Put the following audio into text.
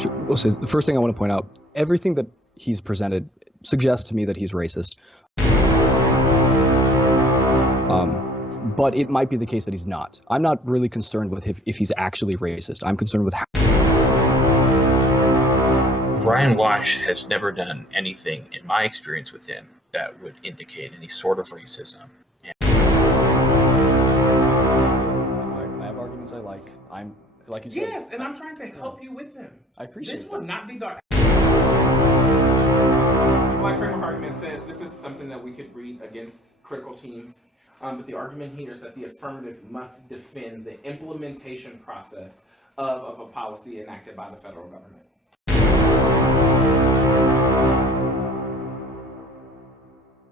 So the first thing I want to point out, everything that he's presented suggests to me that he's racist. But it might be the case that he's not. I'm not really concerned with if he's actually racist. I'm concerned with how. Brian Wash has never done anything, in my experience with him, that would indicate any sort of racism. I have arguments I like. I'm like you said. Yes, and I'm trying to help you with them. I appreciate this. This Would not be the. Black Framework argument says this is something that we could read against critical teams. But the argument here is that the affirmative must defend the implementation process of a policy enacted by the federal government.